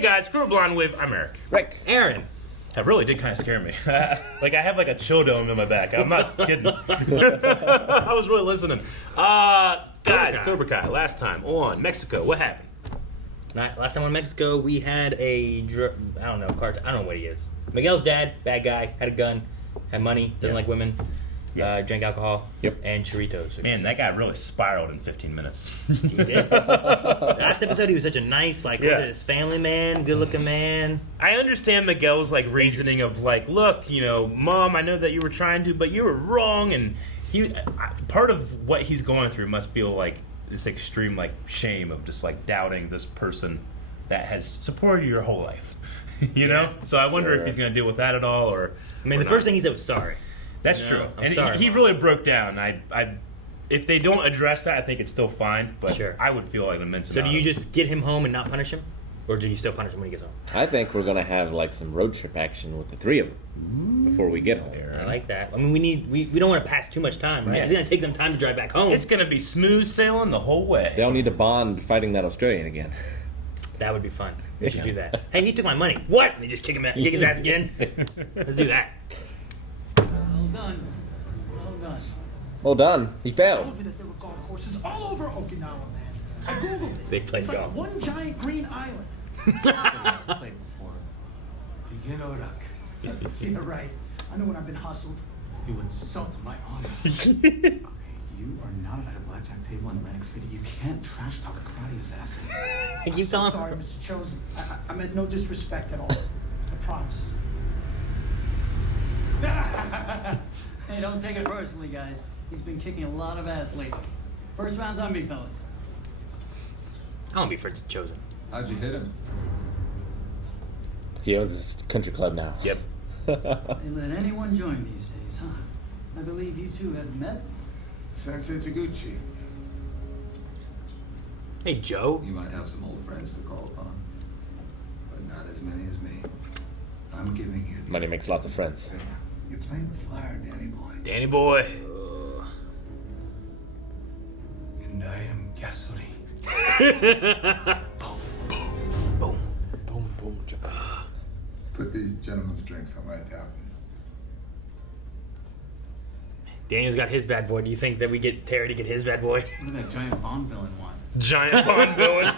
Hey guys, Screw Blonde with I'm Eric. Rick. Aaron. That really did kind of scare me. Like I have like a chill dome in my back. I'm not kidding. I was really listening. Guys, Cobra Kai. Last time on Mexico, what happened? Last time on Mexico, we had I don't know what he is. Miguel's dad, bad guy, had a gun, had money, doesn't like women, drank alcohol, and churritos. Man, that guy really spiraled in 15 minutes. He did. Last episode, he was such a nice, look at his family man, good-looking man. I understand Miguel's reasoning of look, Mom, I know that you were trying to, but you were wrong, and part of what he's going through must feel like this extreme shame of just doubting this person that has supported you your whole life. you know? So I wonder if he's going to deal with that at all, or the first thing he said was sorry. That's true. And sorry, he really broke down. If they don't address that, I think it's still fine, but I would feel an immense amount. So do you just get him home and not punish him? Or do you still punish him when he gets home? I think we're going to have some road trip action with the three of them before we get home. I like that. I mean, we don't want to pass too much time, right? It's going to take them time to drive back home. It's going to be smooth sailing the whole way. They'll need to bond fighting that Australian again. That would be fun. We should do that. Hey, he took my money. What? And they just kick his ass again? Let's do that. Well done. Well done. Well done. He failed. I told you that there were golf courses all over Okinawa, man. I googled it. They play it's golf. One giant green island. Played before. Yeah, right. I know when I've been hustled. You insult my honor. Okay, you are not at a blackjack table in Atlantic City. You can't trash talk a karate assassin. You I'm sorry, Mr. Chozen. I meant no disrespect at all. I promise. Hey, don't take it personally, guys. He's been kicking a lot of ass lately. First round's on me, fellas. I want to be friends with Chozen. How'd you hit him? He owns this country club now. Yep. They let anyone join these days, huh? I believe you two have met. Sensei Taguchi. Hey, Joe. You might have some old friends to call upon, but not as many as me. I'm giving you the... Money makes lots of friends. You're playing with fire, Danny boy. Danny boy. And I am gasoline. Boom. Put these gentlemen's drinks on my tab. Daniel's got his bad boy. Do you think that we get Terry to get his bad boy? What did that giant Bond villain want? Giant Bond villain.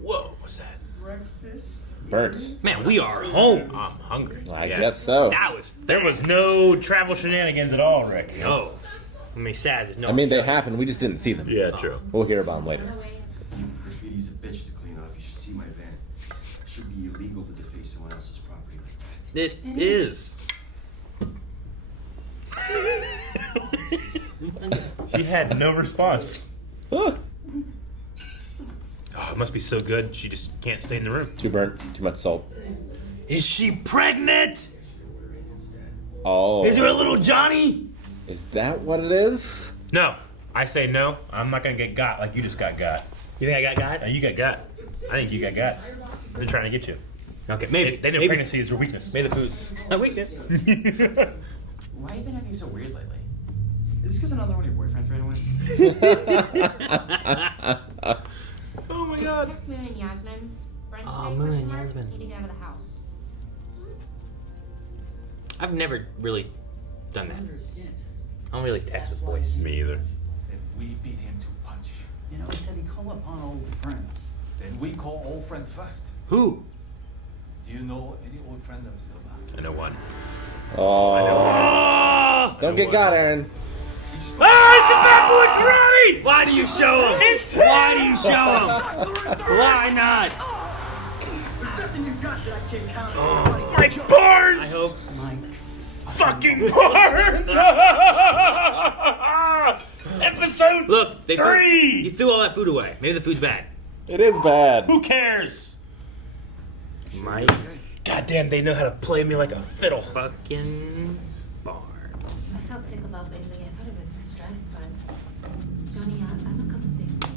Whoa, what's that? Breakfast. Burnt. Man, we are home. I'm hungry. I guess so. That was fast. There was no travel shenanigans at all, Rick. No. I mean, sad. There's no. I mean, they happened. We just didn't see them. Yeah, true. We'll hear about them later. Graffiti's a bitch to clean off. You should see my van. It should be illegal to deface someone else's property like that. It is. She had no response. Ah, Oh, it must be so good. She just can't stay in the room. too burnt. Too much salt. Is she pregnant? Oh. Is there a little Johnny? Is that what it is? No, I say no. I'm not gonna get got like you just got. You think I got? You got. I think you got. They're trying to get you. Okay, maybe. They know pregnancy is your weakness. Maybe the food. My weakness. Why have you been acting so weird lately? Is this because another one of your boyfriends ran away? Oh my God. Text Moon and Yasmin. Brunch Oh, today, Moon question and mark? Yasmin. Need to get out of the house. I've never really done that. I don't really text with voice. Me either. Then we beat him to punch. You know, he said he call upon old friends. Then we call old friend first. Who? Do you know any old friend of Silva? I know one. Oh. Don't get got, Aaron. Ah, it's the bad boy karate! Why do you show him? Why do you show him? Why not? There's nothing you got that I can't count on. Mike Barnes! I hope. Fucking Barnes! Episode Look, they 3! You threw all that food away. Maybe the food's bad. It is bad. Who cares? Mike God damn, they know how to play me like a fiddle. fucking Barnes. I felt sick about lately. I thought it was the stress, but Johnny, I'm a couple days late.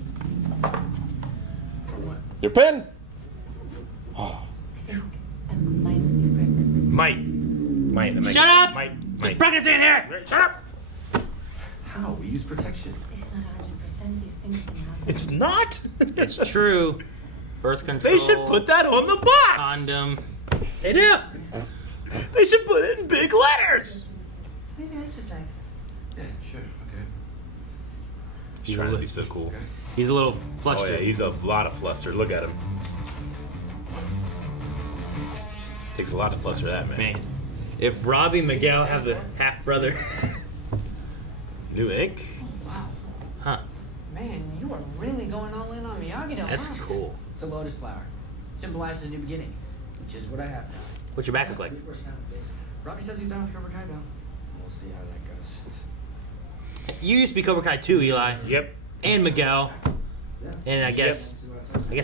For what? Your pen? I think I might be pregnant. Might. Shut up! Might. There's pregnancy in here! Shut up! How? We use protection. It's not 100%. These things can happen. It's not? It's true. Birth control. They should put that on the box. Condom. They do. They should put it in big letters. Maybe I should drive. Yeah, sure, okay. He's trying to be so cool. He's a little Oh flustered. yeah, he's a lot of fluster. Look at him. Takes a lot to fluster that man. Man, if Robbie and Miguel have the half brother, New ink. Wow. huh? Man, you are really going all in on Miyagi-Do. That's huh? cool. It's a lotus flower. Symbolizes a new beginning, which is what I have now. What's your back look like? Robbie says he's done with Cobra Kai, though. We'll see how that goes. You used to be Cobra Kai too, Eli, Yep. and Miguel, Yeah. and I guess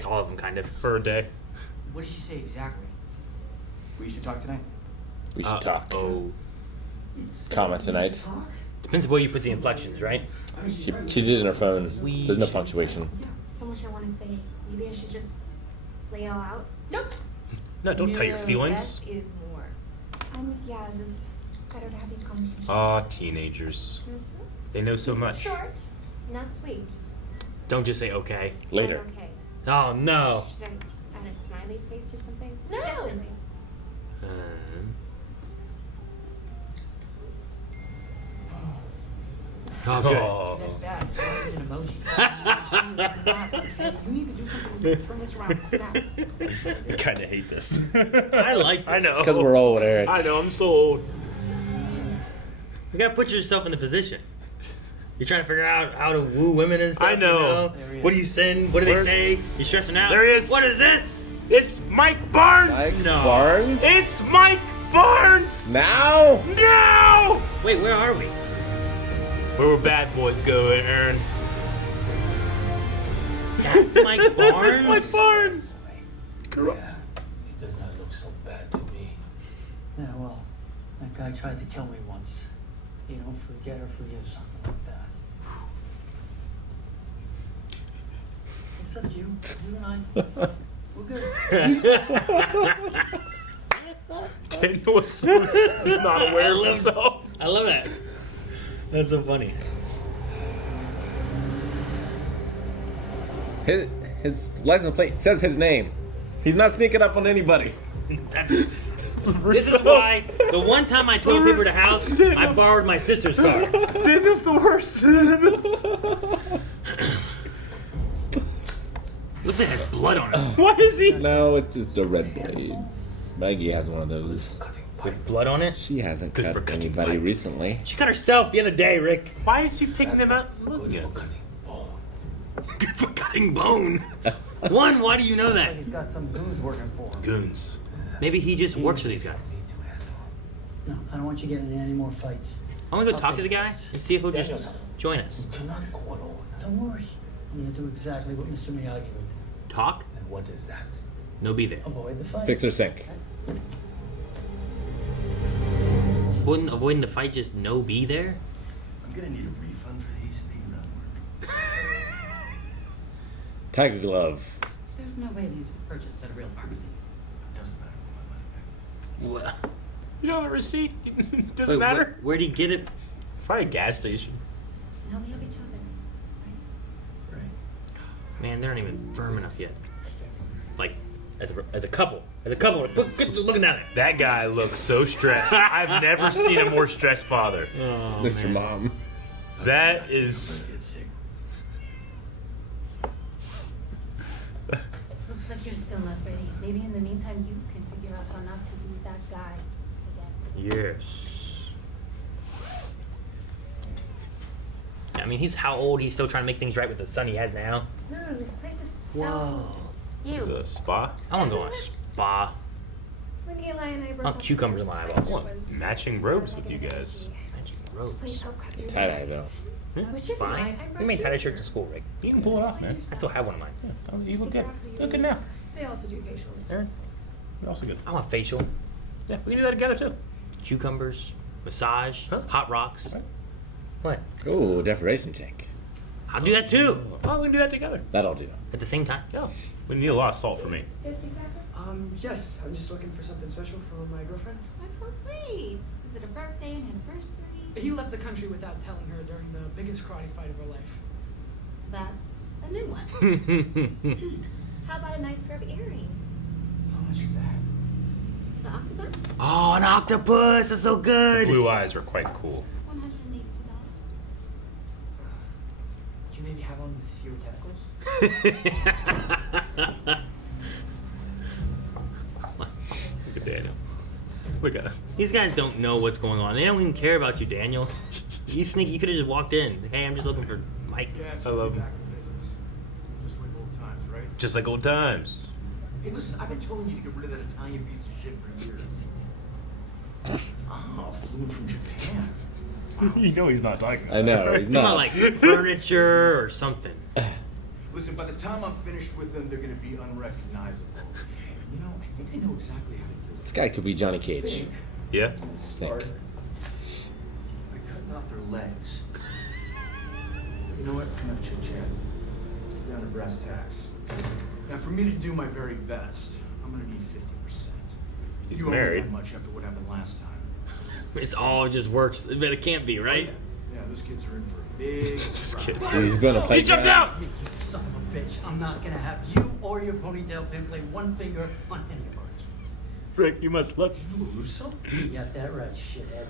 all of them kind of. For a day. What did she say exactly? We should talk tonight. We should talk. Oh, Comma tonight. depends on where you put the inflections, right? She did it in her phone. There's no punctuation. So much I want to say. Maybe I should just lay it all out. Nope. No, don't tell your No, feelings. Less is more. I'm with Yaz. It's better to have these conversations. Aw, teenagers. Mhm. They know so much. Short, not sweet. Don't just say okay. Later. I'm okay. Oh no. Should I add a smiley face or something? No. Definitely. Okay. Oh. That's bad. It's not an emoji. She is not okay. You need to do something from this round. Stop. I kind of hate this. I like I know. Because we're old, Eric. I know. I'm so old. You gotta put yourself in the position. You're trying to figure out how to woo women and stuff. I know. You know? What do you send? What do Where's- they say? You're stressing out. There he is. What is this? It's Mike Barnes. Mike No. Barnes? It's Mike Barnes. Now? No. Wait, where are we? Where will bad boys go, Aaron? That's Mike Barnes. That's Mike Barnes. Corrupt. It does not look so bad to me. Yeah, well, that guy tried to kill me once. You don't forget or forgive something like that. Except you. You and I. We're good. Ken was so not aware of himself. I love that. That's so funny. His license plate says his name. He's not sneaking up on anybody. This is why the one time I told people to house, I borrowed my sister's car. Daniel's the worst. Looks like it has blood on it. Why is he? No, it's just a red blade. Maggie has one of those. With blood on it? She hasn't Good for cut cutting anybody pipe. recently. She cut herself the other day, Rick. Why is he picking them out? Good for cutting bone. Good for cutting bone. One, why do you know that? He's got some goons working for him. Goons. Maybe he just works for these guys. No, I don't want you getting in any more fights. I'm gonna go I'll talk to take the guy and see if he'll just join us. You cannot go alone. Don't worry. I'm gonna do exactly what Mr. Miyagi would. Talk? And what is that? No, be there. Avoid the fight. Fix her sink. Wouldn't avoiding the fight just no be there? I'm gonna need a refund for these. They do not work. Tiger glove. There's no way these were purchased at a real pharmacy. It doesn't matter. I want my money back. What? You don't have a receipt? Doesn't matter. Where'd he get it? Probably a gas station. Now we have each other. Right. Man, they're not even firm enough yet. Like, as a couple. As a couple, looking at it. That guy looks so stressed. I've never seen a more stressed father. Oh, Mr. man. Mom. That is. Get sick. Looks like you're still not ready. Maybe in the meantime you can figure out how not to be that guy again. Yes. I mean, he's how old? He's still trying to make things right with the son he has now. No, this place is so Whoa. It's a spa. I want to go on a spa. When Eli and I broke want up cucumbers the in my first eyeballs. time, it was Matching robes with you guys. Magic this ropes. place helped cut through the Tie-dye, noise. though. Yeah, Which It's is why fine. I brought We made you tie-dye here. shirts at school, Rick. you can pull it off, man. I still have one of mine. Yeah, you look good. Figure out who you Look good are. now. They also do facials. Aaron, you're also good. I want facial, Yeah, we can do that together too. cucumbers, massage, Huh? hot rocks. Okay. What? Ooh, decoration tank. I'll do that too. Oh, we can do that together. That'll do. At the same time. Yeah. We need a lot of salt for me. This exactly? Yes, I'm just looking for something special for my girlfriend. That's so sweet. Is it a birthday, an anniversary? He left the country without telling her during the biggest karate fight of her life. That's a new one. How about a nice pair of earrings? How much is that? The octopus? Oh, an octopus! That's so The good! blue eyes are quite cool. $182. Would you maybe have one with fewer tentacles? Look at Daniel. Look at him. These guys don't know what's going on. They don't even care about you, Daniel. You sneak. You could have just walked in. Hey, I'm just looking for Mike. Yeah, it's I love back him. in business. Just like old times, right? Just like old times. Hey, listen, I've been telling you to get rid of that Italian piece of shit for years. Oh, flew in from Japan. You know he's not talking about I know, that, he's right? Come on, not. like furniture or something. Listen, by the time I'm finished with them, they're gonna be unrecognizable. And you know, I think I know exactly how to do it. This guy could be Johnny Cage. Yeah? Start by cutting off their legs. You know what? Enough chit chat. Let's get down to brass tacks. Now, for me to do my very best, I'm gonna need 50%. He's You owe me married. that much after what happened last time. It's all just works, but it can't be, right? Oh, yeah, those kids are in for a big surprise. He's gonna play. He jumped out! You son of a bitch. I'm not gonna have you or your ponytail pimp lay one finger on any of our kids. Rick, you must look. Russo? You got that right, shithead.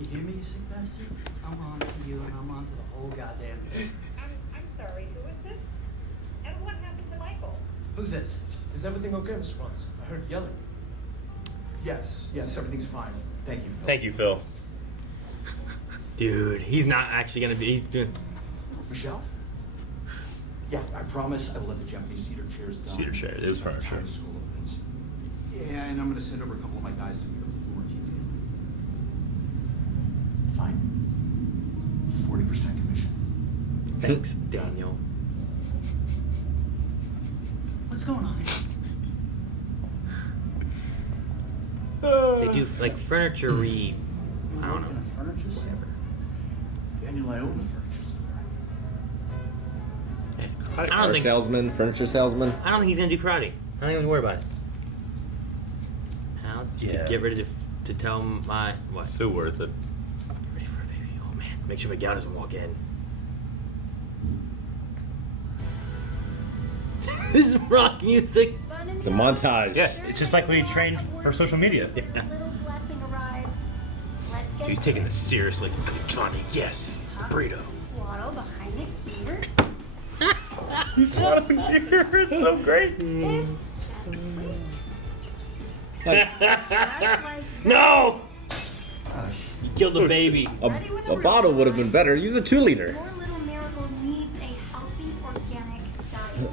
You hear me, you sick bastard? I'm on to you and I'm on to the whole goddamn thing. I'm sorry, who is this? And what happened to Michael? Who's this? Is everything okay, Mr. Franz? I heard yelling. Yes, everything's fine. Thank you, Phil. Thank you, Phil. Dude, he's not actually gonna be. He's doing. Michelle? Yeah, I promise I will let the Japanese cedar chairs down. Cedar chair, it is by the furniture. time school opens. Yeah, and I'm gonna send over a couple of my guys to meet with the Florentine team. Fine. 40% commission. Thanks, Daniel. What's going on here? They do like furniture-y. I don't In know. a furniture store? Daniel, I own the furniture store. I Car don't think. salesman, furniture salesman. I don't think he's gonna do karate. I don't think I'm gonna worry about it. How Yeah. to get ready to tell my what? So worth it. Ready for a baby? Oh man, make sure Miguel doesn't walk in. This is rock music. It's a montage. Yeah, it's just like when he trained for social media. Little blessing arrives. Let's get He's taking this seriously. Johnny, yes. Burrito. Swaddle behind the ear. He's so It's so great. This gently. No! You killed the baby. A bottle would have been better. Use a 2-liter. Your little miracle needs a healthy organic diet.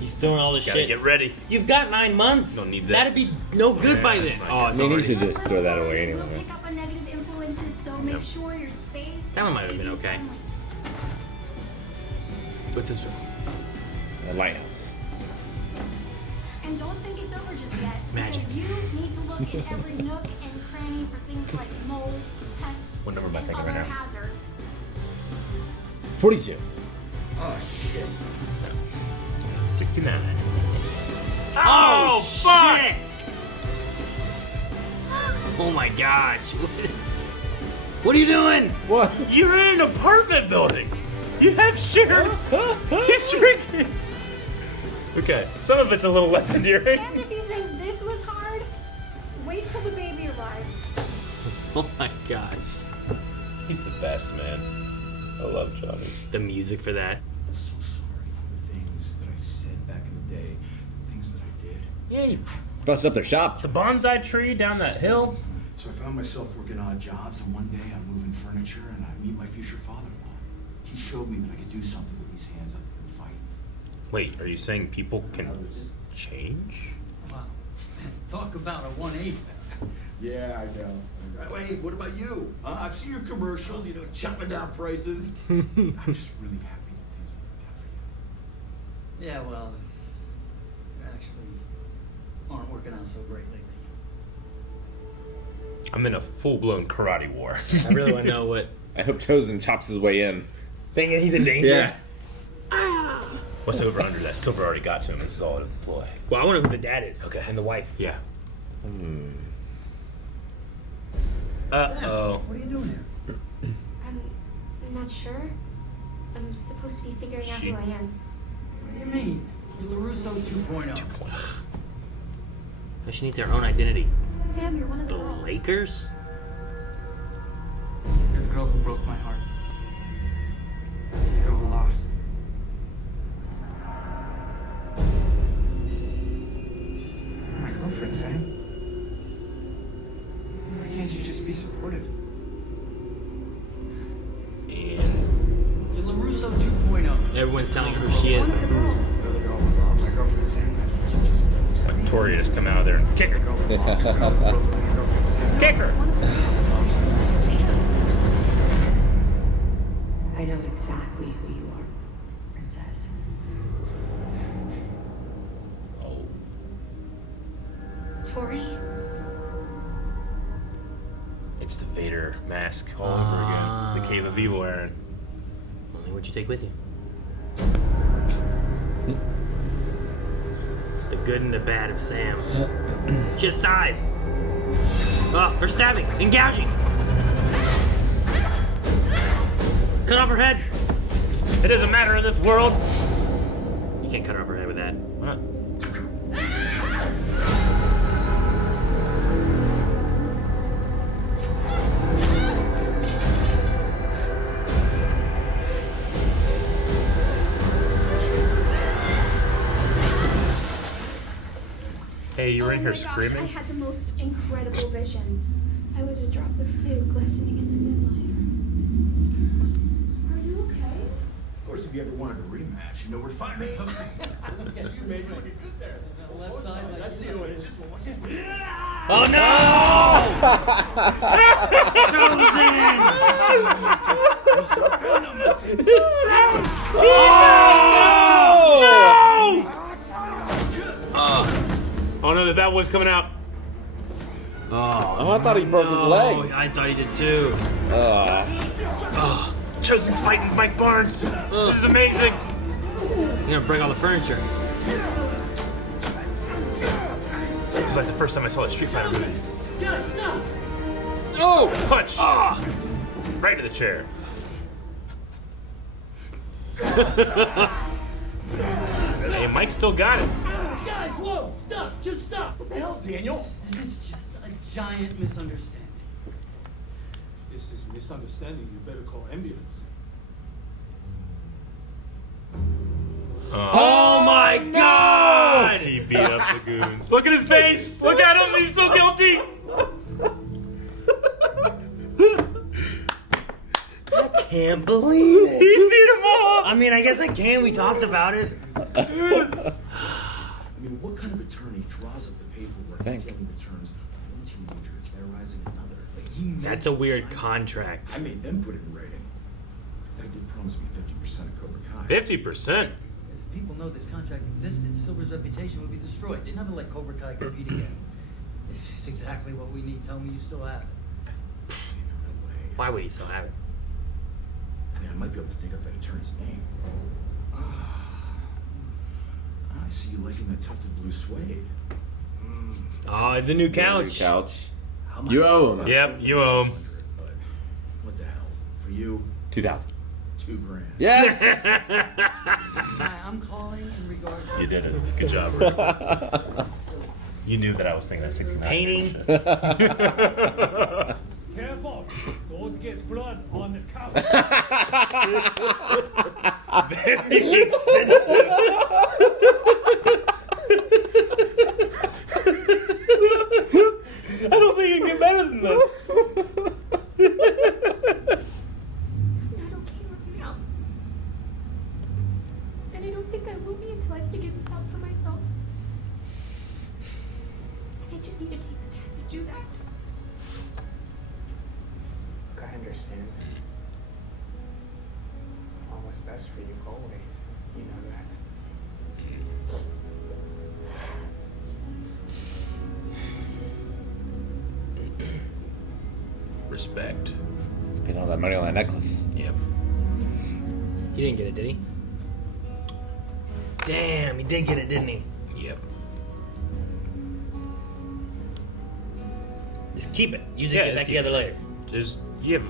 He's doing all this Gotta shit. get ready. You've got 9 months. Don't need this. That'd be no good Yeah, by that's then. not Oh, good. I it's mean, he already. should just throw that away We'll anyway. pick up on negative influences, so make sure your space. That one is might have been baby okay. friendly. What's this? A lighthouse. And don't think it's over just yet. Magic. Because you need to look in every nook and cranny for things like mold, pests, What number am I and thinking other right now? hazards. 42. Oh, shit. 69. Oh, fuck! Oh my gosh. What are you doing? What? You're in an apartment building. You have shared history. Okay, some of it's a little less endearing. And if you think this was hard, wait till the baby arrives. Oh my gosh. He's the best, man. I love Johnny. The music for that. I'm so sorry for the things that I said back in the day, the things that I did. Yeah, you Busted up their shop. the bonsai tree down that hill. So I found myself working odd jobs, and one day I'm moving furniture, and I meet my future father-in-law. He showed me that I could do something with these hands other than fight. Wait, are you saying people can change? Wow. Talk about a 180. Yeah, I know. Hey, what about you? I've seen your commercials, you know, chopping down prices. I'm just really happy that things worked out for you. Yeah, well, it's actually aren't working out so great lately. I'm in a full-blown karate war. I really want to know what. I hope Chozen chops his way in. Thinking he's in danger? Yeah. What's over under that? Silver already got to him. This is all an employ. Well, I want to know who the dad is. Okay. And the wife. Yeah. What Uh-oh. are you doing here? I'm not sure. I'm supposed to be figuring out She- who I am. What do you mean? You're LaRusso 2.0. She needs her own identity. Sam, you're one of the The girls. Lakers? You're the girl who broke my heart. The girl who lost. My girlfriend, Sam. Why can't you just be supportive? And You're LaRusso 2.0. Everyone's telling her who she is. One of the girls. You're the girl who lost. My girlfriend, Sam. Why can't you just be like Tori just come out there and kick her. the girl who lost? The girl who broke my girlfriend, Sam. Kick her. One of the girls. I know exactly who you are, Princess. Oh. Tori? It's the Vader mask all over again. The Cave of Evil, Aaron. Only what you take with you. The good and the bad of Sam. She has size. Oh, they're stabbing, engaging. Cut off her head. It doesn't matter in this world. You can't cut off her head with that. Huh. Hey, you were in here screaming? I had the most incredible vision. I was a drop of dew glistening in the moonlight. Are you okay? Of course, if you ever wanted a rematch, you know where to find me. Yes, you made me look good there. Left side, like I see what it is. Watch this one. Oh no! Oh no, that one's coming out. Oh, I thought he broke his leg. I thought he did too. Chozen's fighting Mike Barnes. This is amazing. You're gonna break all the furniture. This is like the first time I saw a Street Fighter movie. Oh! Punch! Right into the chair. Hey, Mike still got it. Guys, whoa! Stop! Just stop! What the hell, Daniel? This is just a giant misunderstanding. If this is misunderstanding, you better call ambulance. Oh my God! He beat up the goons. Look at his face! Look at him! He's so guilty! I can't believe it. He beat him up! I mean, I guess I can. We talked about it. I mean, what kind of attorney draws up the paperwork taking the terms of one teenager terrorizing another? Like, he made That's a them weird sign it. contract. I made them put it in writing. The guy did promise me 50% of Cobra Kai. 50%? If people know this contract existed, Silver's reputation would be destroyed. They'd never let Cobra Kai compete again. This is exactly what we need. Tell me you still have it. No way. Why would he still have it? I mean, I might be able to dig up that attorney's name. I see you liking that tufted blue suede. Oh, the new couch. Couch. How much? You owe him. Yep, you owe him. But what the hell? For you, 2,000. $2,000. Yes. Hi, I'm calling in regard to... You did it. Good job, Rick. You knew that I was thinking that 69. Painting. Careful! Don't get blood on the couch. Very expensive. I don't think it can get better than this. I'm not okay right now. And I don't think I will be until I figure this out for myself. I just need to take the time to do that. I understand. I want what's best for you always. You know that. Respect. Spent all that money on that necklace. Yep. He didn't get it, did he? Damn, he did get it, didn't he? Yep. Just keep it. You just Yeah, get just back keep together it. later. Just you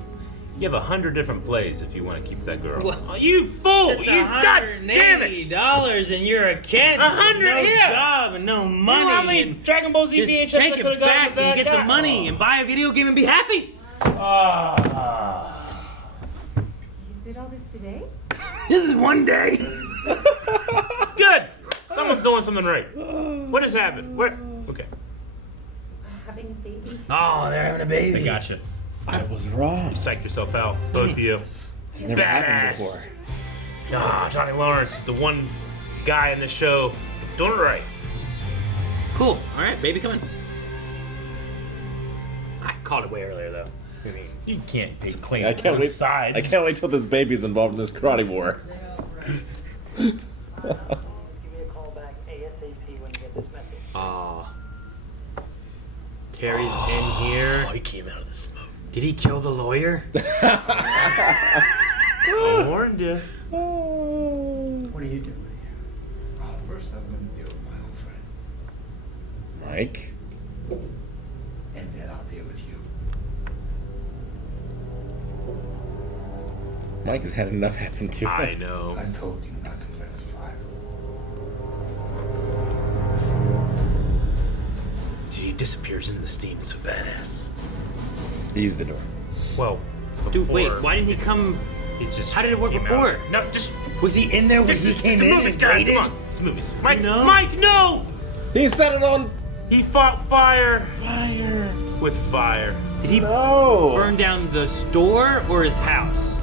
You have 100 different plays if you want to keep that girl. What? Oh, you fool! It's You god damn it! $180 and you're a kid with 100, no yeah. job and no money. You know how many and Dragon Ball Z just VHS take I it could've back gotten and get the back? money and buy a video game and be happy. You did all this today? This is one day. Good! Someone's doing something right. What has happened? Where? Okay. Having a baby? Oh, they're having a baby. I gotcha. I was wrong. You psyched yourself out, both of you. It's never happened before. Johnny Lawrence is the one guy in the show doing it right. Cool. All right, baby coming. I called it way earlier though. I mean, you can't claim I can't both wait. sides. I can't wait till this baby's involved in this karate war. Terry's in here. Oh, he came out of the smoke. Did he kill the lawyer? I warned you. What are you doing here? First, I'm going to deal with my old friend. Mike? And then I'll deal with you. Mike has had enough happen to him. I know. I told you not to play with fire. Dude, he disappears in the steam. So badass. He used the door. Well, Dude, before, wait. Why didn't he come? He just How did it work came before? out. No, just Was he in there when he came it's in? movies, and guys. waited? Come on, it's movies. Mike, know? Mike, no! He set it on He fought fire fire. with fire. Did he No. burn down the store or his house?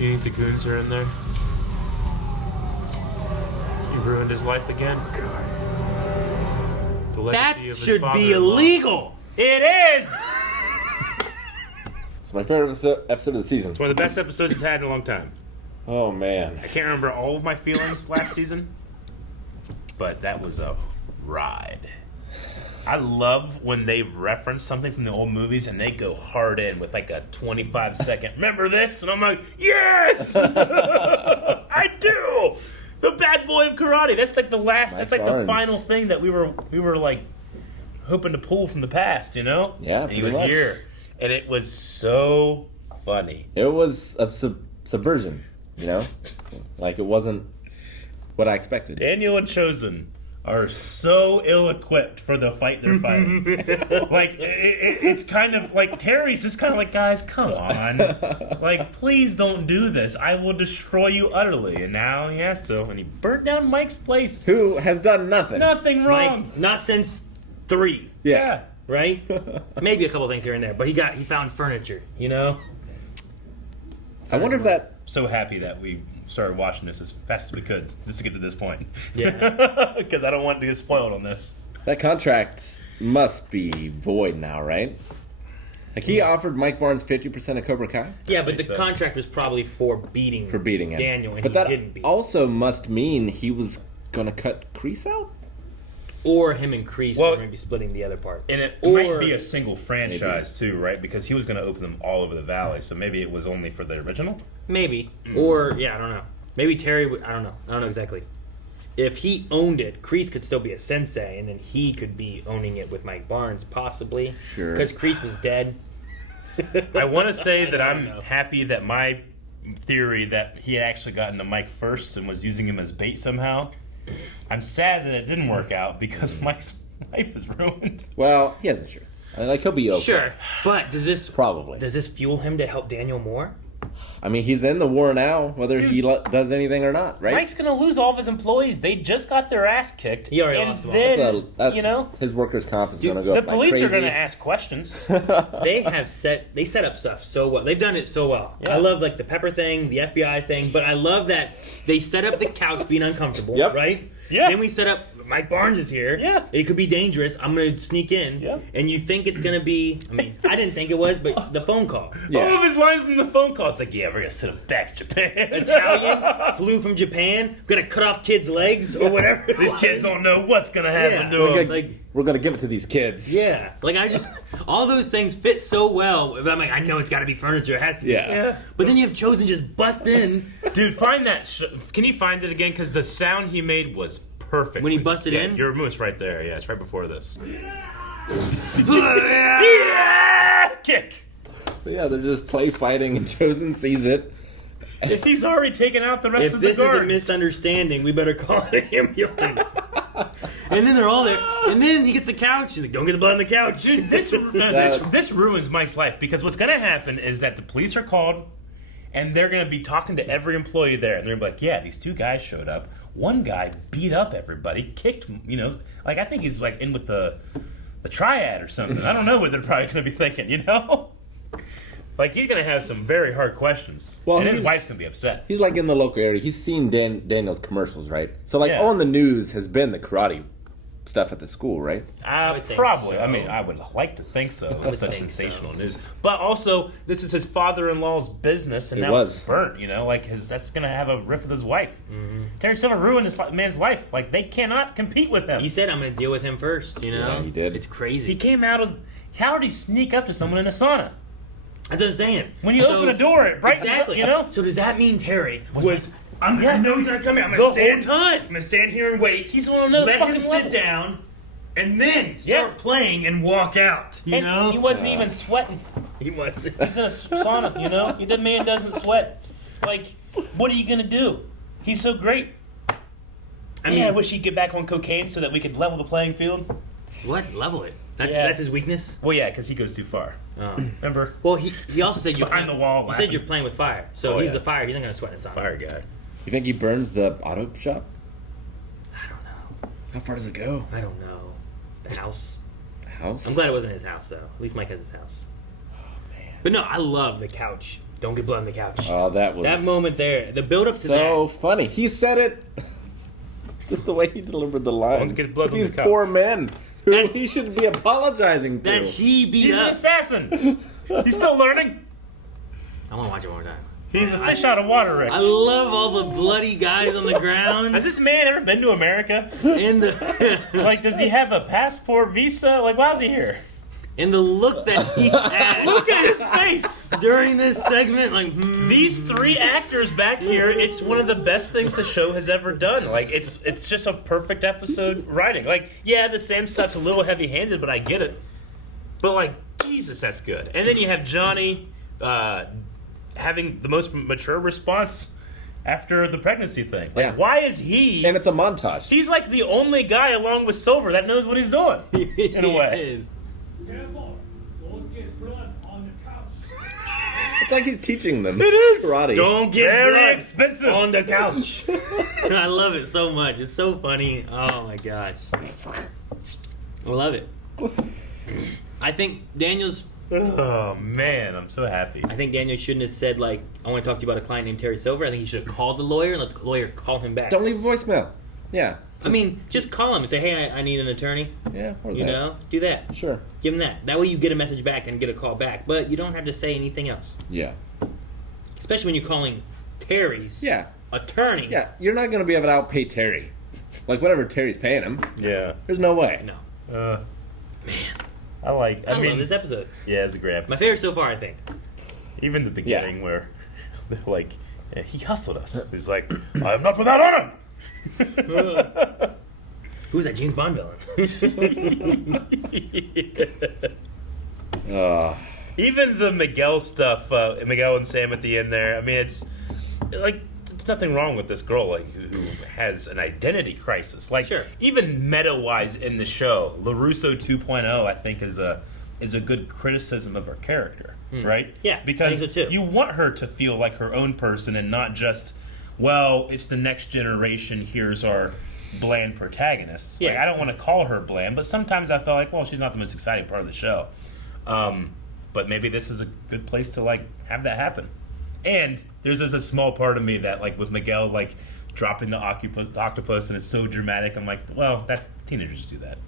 You think the goons are in there? You ruined his life again. The legacy That of his should be father-in-law. illegal. It is. It's my favorite episode of the season. It's one of the best episodes he's had in a long time. Oh man. I can't remember all of my feelings last season, but that was a ride. I love when they reference something from the old movies and they go hard in with like a 25-second, remember this? And I'm like, yes! I do! The bad boy of karate. That's like the last, Mike that's like Barnes. the final thing that we were like hoping to pull from the past, you know? Yeah, And he pretty was much. here. And it was so funny. It was a subversion, you know? Like, it wasn't what I expected. Daniel and Chozen are so ill-equipped for the fight they're fighting. Like, it's kind of like, Terry's just kind of like, guys, come on. Like, please don't do this. I will destroy you utterly. And now he has to. And he burnt down Mike's place. Who has done nothing. Nothing wrong. Mike, not since 3, Yeah. right? Maybe a couple things here and there, but he found furniture, you know? I wonder if that... So happy that we started watching this as fast as we could just to get to this point. Yeah. Because I don't want to get spoiled on this. That contract must be void now, right? Like, he offered Mike Barnes 50% of Cobra Kai Yeah, what but he the said. contract was probably for beating him. Daniel, and but he that didn't beat him. also must mean he was going to cut Kreese out? Or him and Kreese Well, were going to be splitting the other part. And it Or- might be a single franchise too, right? Because he was going to open them all over the valley, so maybe it was only for the original. Maybe. Or, yeah, I don't know. Maybe Terry would, I don't know. I don't know exactly. If he owned it, Kreese could still be a sensei, and then he could be owning it with Mike Barnes, possibly. Sure. Because Kreese was dead. I want to say that I I'm don't know. happy that my theory that he had actually gotten to Mike first and was using him as bait somehow. I'm sad that it didn't work out because Mike's life is ruined. Well, he has insurance. I mean, like, he'll be okay. Sure. But does this Probably. fuel him to help Daniel more? I mean, he's in the war now, whether he does anything or not, right? Mike's going to lose all of his employees. They just got their ass kicked. He already and lost them all. then, That's you know, his workers' comp is going to go the up like police are crazy. going to ask questions. They set up stuff so well. They've done it so well. Yeah. I love like the Pepper thing, the FBI thing, but I love that they set up the couch being uncomfortable, Yep. right? Yeah. Then we set up Mike Barnes is here. Yeah. It could be dangerous. I'm gonna sneak in. Yeah. And you think it's gonna be I mean, I didn't think it was, but the phone call. Yeah. All of his lines in the phone call, it's like, yeah, we're going to send him back to Japan. Italian, flew from Japan, gonna cut off kids' legs or whatever. it These was. kids don't know what's going to happen Yeah. to We're them. gonna, like- we're gonna give it to these kids. Yeah. Like I just all those things fit so well. But I'm like, I know it's gotta be furniture, it has to be. Yeah. Yeah. But then you have Chozen just bust in. Dude, find that. Can you find it again? Because the sound he made was perfect. When he busted Yeah, in? Your moose right there. Yeah, it's right before this. Yeah. Yeah! Kick. Yeah, they're just play fighting, and Chozen sees it. If he's already taken out the rest If of the this guards. is a misunderstanding, we better call an ambulance. And then they're all there. And then he gets a couch. He's like, don't get the blood on the couch. Dude, this ruins Mike's life because what's going to happen is that the police are called and they're going to be talking to every employee there. And they're going to be like, yeah, these two guys showed up. One guy beat up everybody, kicked, like I think he's like in with the triad or something. I don't know what they're probably going to be thinking, Like, he's going to have some very hard questions. Well, and his wife's going to be upset. He's like in the local area. He's seen Daniel's commercials, right? So like Yeah. on the news has been the karate stuff at the school, right? Probably. so. I mean, I would like to think so. It's such sensational news. But also, this is his father-in-law's business, and now it's burnt. Like that's going to have a riff with his wife. Mm-hmm. Terry Silver ruined this man's life. Like they cannot compete with him. He said, I'm going to deal with him first, Yeah, he did. It's crazy. He came out of. How did he sneak up to someone in a sauna? That's what I'm saying. When you open a door, it brightens exactly. up, So does that mean Terry I know he's gonna come out. I'm gonna stand time. I'm gonna stand here and wait. He's on another let fucking him sit level. down, and then start playing and walk out. You know, he wasn't even sweating. He wasn't. He's in a sauna. The man doesn't sweat. Like, what are you gonna do? He's so great. I wish he'd get back on cocaine so that we could level the playing field. What? Level it. That's his weakness? Well, yeah, because he goes too far. Oh. Remember? Well, he also said you're behind the wall. He said you're playing with fire. So he's yeah. a fire. He's not going to sweat in the sauna. Fire guy. You think he burns the auto shop? I don't know. How far does it go? I don't know. The house. The house? I'm glad it wasn't his house, though. At least Mike has his house. Oh, man. But no, I love the couch. Don't get blood on the couch. Oh, that was... That moment there. The build up to that. So funny. He said it... Just the way he delivered the line. Don't get blood to on these the couch. poor men who he should be apologizing to. That he beat He's up. an assassin. He's still learning. I want to watch it one more time. He's a fish out of water, Rick. I love all the bloody guys on the ground. Has this man ever been to America? And the Like, does he have a passport, visa? Like, why is he here? and the look that he has. Look at his face. During this segment, like These three actors back here, it's one of the best things the show has ever done. Like, it's just a perfect episode writing. Like, yeah, the Sam stuff's a little heavy-handed, but I get it. But, like, Jesus, that's good. And then you have Johnny having the most mature response after the pregnancy thing. Like, Yeah. why is he... And it's a montage. He's like the only guy along with Silver that knows what he's doing, in a way. Careful. Don't get blood on the couch. It's like he's teaching them It is. karate. don't get Very blood expensive. on the couch. I love it so much. It's so funny. Oh my gosh. I love it. I think Daniel's. Oh, man, I'm so happy. I think Daniel shouldn't have said, like, I want to talk to you about a client named Terry Silver. I think he should have called the lawyer and let the lawyer call him back. Don't leave a voicemail. Yeah. I mean, just call him and say, hey, I need an attorney. Yeah, or You that. know? Do that. Sure. Give him that. That way you get a message back and get a call back. But you don't have to say anything else. Yeah. Especially when you're calling Terry's Yeah. attorney. Yeah. You're not going to be able to outpay Terry. Like, whatever Terry's paying him. Yeah. There's no way. No. I like... I love this episode. Yeah, it's a great episode. My favorite so far, I think. Even the beginning where they're like, yeah, he hustled us. He's like, I am not without honor. Who's that James Bond villain? Even the Miguel stuff, Miguel and Sam at the end there. I mean, it's like there's nothing wrong with this girl like who has an identity crisis. Like, Sure. even meta-wise in the show, LaRusso 2.0, I think, is a good criticism of her character, right? Yeah, because I think so too. you want her to feel like her own person and not just, well, it's the next generation. Here's our bland protagonist. Like, Yeah. I don't want to call her bland, but sometimes I felt like, well, she's not the most exciting part of the show. But maybe this is a good place to like have that happen. And there's just a small part of me that like with Miguel like dropping the octopus and it's so dramatic. I'm like, well, that teenagers do that,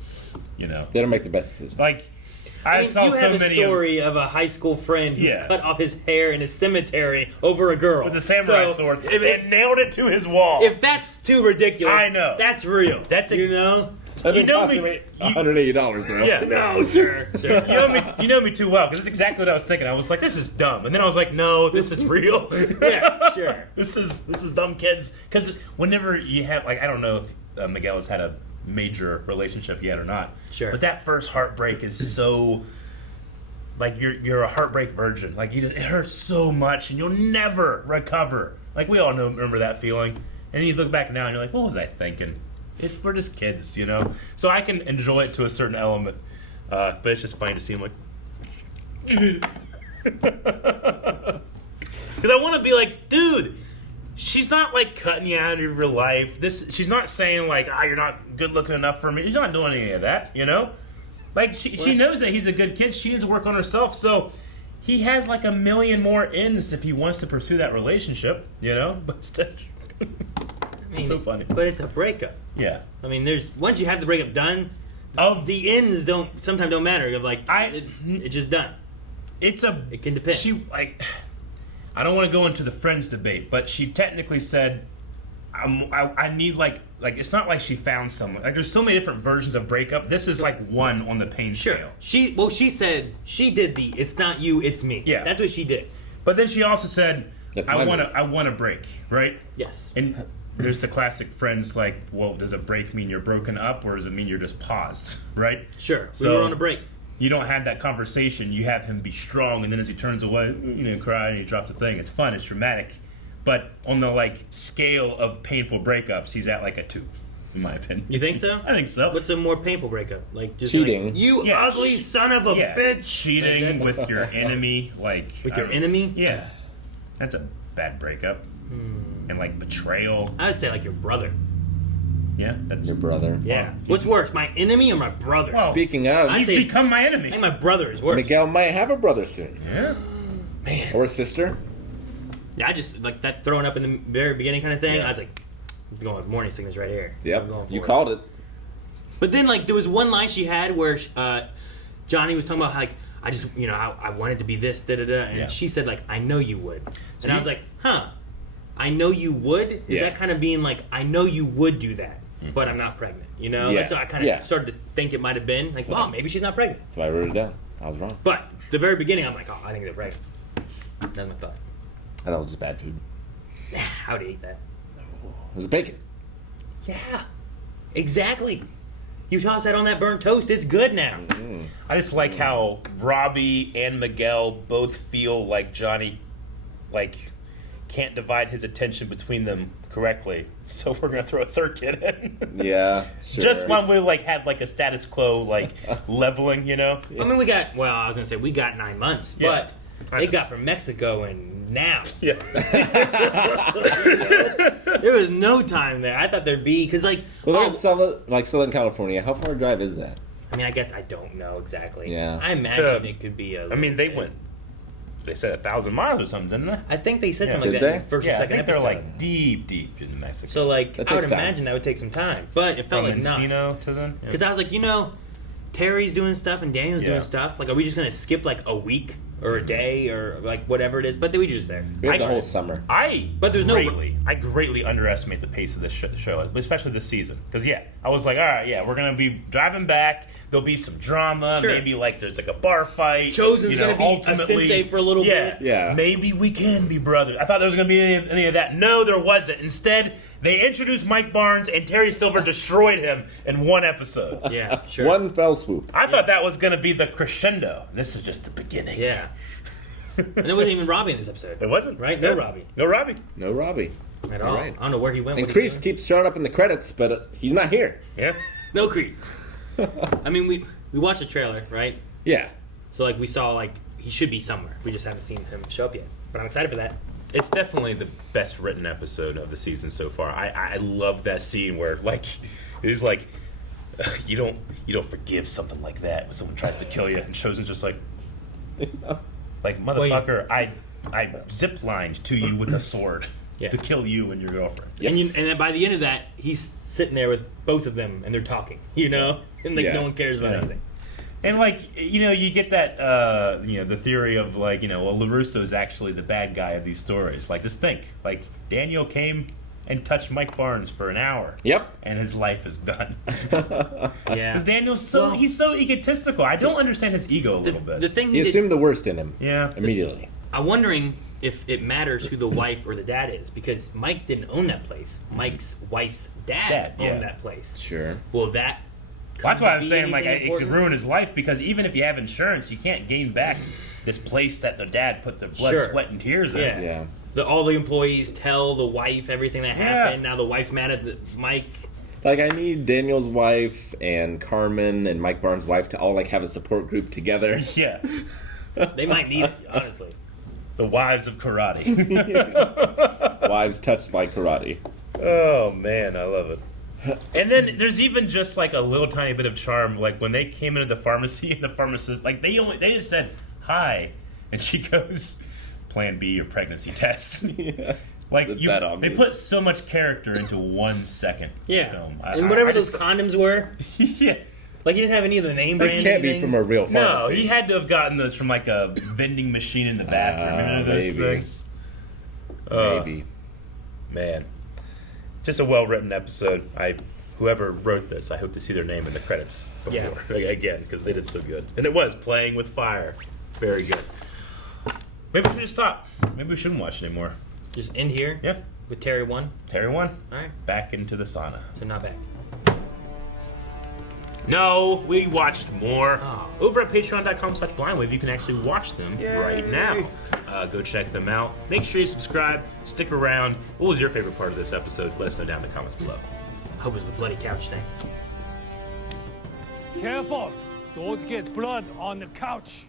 you know. They don't make the best decisions. Like I mean, saw you so have a many story of a high school friend who Yeah. cut off his hair in a cemetery over a girl with a samurai So, sword if, and nailed it to his wall. if that's too ridiculous, I know. that's real. That's you know. That you didn't know cost me- me $180 though. Yeah. No, sure. You know me too well because that's exactly what I was thinking. I was like, this is dumb, and then I was like, no, this is real. Yeah, sure. This is dumb kids. Because whenever you have like, I don't know if Miguel has had a major relationship yet or not. Sure. But that first heartbreak is so like you're a heartbreak virgin. Like it hurts so much and you'll never recover. Like we all remember that feeling. And you look back now and you're like, what was I thinking? We're just kids, you know. So I can enjoy it to a certain element, but it's just funny to see him like, because I want to be like, dude. She's not like cutting you out of your life. She's not saying like, you're not good looking enough for me. She's not doing any of that, you know. Like she knows that he's a good kid. She needs to work on herself. So he has like a million more ends if he wants to pursue that relationship, you know. But still, it's so funny. But it's a breakup. Yeah. I mean, once you have the breakup done, the ends sometimes don't matter. You're like, it's just done. It can depend. She I don't want to go into the friends debate, but she technically said, I need like it's not like she found someone. Like there's so many different versions of breakup. This is like one on the pain scale. She said she did it's not you, it's me. Yeah. That's what she did. But then she also said, I want to break, right? Yes. And there's the classic friends like, well, does a break mean you're broken up or does it mean you're just paused, right? Sure. So we were on a break. You don't have that conversation. You have him be strong, and then as he turns away, cry, and he drops the thing. It's fun. It's dramatic. But on the like scale of painful breakups, he's at like a 2, in my opinion. You think so? I think so. What's a more painful breakup? Like just cheating. Like, you ugly son of a bitch. Cheating with your enemy, like with your enemy. Yeah, that's a bad breakup. And like betrayal. I would say like your brother. Yeah, that's your brother. Yeah. What's worse, my enemy or my brother? Well, speaking of, he's become my enemy. I think my brother is worse. Miguel might have a brother soon. Yeah. Man. Or a sister. Yeah, I just like that throwing up in the very beginning kind of thing. Yeah. I was like, I'm going with morning sickness right here. Yep. You called it. But then like there was one line she had where Johnny was talking about how, like I just I wanted to be this and she said like I know you would, and I was like, I know you would. Is that kind of being like I know you would do that? But I'm not pregnant, you know? Yeah. So I kind of started to think it might have been. Like, well, maybe she's not pregnant. That's why I wrote it down. I was wrong. But the very beginning, I'm like, I think they're pregnant. That's my thought. I thought it was just bad food. How would you eat that? It was bacon. Yeah. Exactly. You toss that on that burnt toast, it's good now. I just like how Robbie and Miguel both feel like Johnny, like, can't divide his attention between them correctly, so we're gonna throw a third kid in. Yeah, sure. Just when we like had like a status quo like leveling, you know. I mean, we got 9 months, but they got from Mexico and now. Yeah. There was no time there. I thought there'd be because like they're in Southern California. How far a drive is that? I mean, I guess I don't know exactly. Yeah, I imagine it could be a. I mean, they went. They said 1,000 miles or something, didn't they? I think they said something like that in the first or I second think episode. they're like deep in Mexico. So like I would imagine that would take some time, but it felt From like not. Encino to them. Because I was like, Terry's doing stuff and Daniel's doing stuff. Like, are we just gonna skip like a week or a day or like whatever it is? But they were just there. We had the whole summer. But there's I greatly underestimate the pace of this show, especially this season. Because I was like, all right, we're gonna be driving back. There'll be some drama. Sure. Maybe like there's like a bar fight. Chozen's gonna be a sensei for a little bit. Yeah. Maybe we can be brothers. I thought there was gonna be any of that. No, there wasn't. Instead, they introduced Mike Barnes and Terry Silver destroyed him in one episode. Yeah, sure. One fell swoop. I thought that was gonna be the crescendo. This is just the beginning. Yeah. And there wasn't even Robbie in this episode. It wasn't, right? No Robbie. No Robbie. No Robbie. At all. Right. I don't know where he went. And Kreese keeps showing up in the credits, but he's not here. Yeah. No Kreese. I mean, we watched the trailer, right? Yeah. So like we saw like he should be somewhere. We just haven't seen him show up yet. But I'm excited for that. It's definitely the best written episode of the season so far. I love that scene where like it's like you don't forgive something like that when someone tries to kill you, and Chozen's just like motherfucker, I zip-lined to you with a sword to kill you and your girlfriend. Yep. And by the end of that, he's sitting there with both of them and they're talking, and like no one cares about anything. And like you get that the theory of like LaRusso is actually the bad guy of these stories. Like just think like Daniel came and touched Mike Barnes for an hour. Yep. And his life is done. Yeah. Because Daniel's he's so egotistical. I don't understand his ego a little bit. The thing he assumed the worst in him. Yeah. Immediately. I'm wondering if it matters who the wife or the dad is, because Mike didn't own that place. Mike's wife's dad owned that place. Sure. Will that That's why I'm saying Be like anything it could important? ruin his life because even if you have insurance, you can't gain back this place that the dad put their blood, Sure. sweat, and tears in. Yeah. All the employees tell the wife everything that happened. Now the wife's mad at Mike. Like, I need Daniel's wife and Carmen and Mike Barnes' wife to all, like, have a support group together. Yeah. They might need it, honestly. The wives of karate. Wives touched by karate. Oh, man, I love it. And then there's even just, like, a little tiny bit of charm. Like, when they came into the pharmacy and the pharmacist, like, they just said, hi. And she goes, Plan B, your pregnancy test. Yeah. Like, That they obvious. put so much character into 1 second Yeah. film. And whatever those condoms were. Yeah. Like, he didn't have any of the name This brand can't be things. from a real No, pharmacy. he had to have gotten this from, like, a vending machine in the bathroom. Remember those maybe. things? Maybe. Man. Just a well-written episode. Whoever wrote this, I hope to see their name in the credits before. Again, because they did so good. And it was Playing with Fire. Very good. Maybe we should just stop. Maybe we shouldn't watch anymore. Just end here? Yeah. With Terry 1? Terry 1. Alright. Back into the sauna. So not back. No, we watched more. Oh. Over at patreon.com/blindwave, you can actually watch them right now. Go check them out. Make sure you subscribe. Stick around. What was your favorite part of this episode? Let us know down in the comments below. I hope it was the bloody couch thing. Careful! Don't get blood on the couch.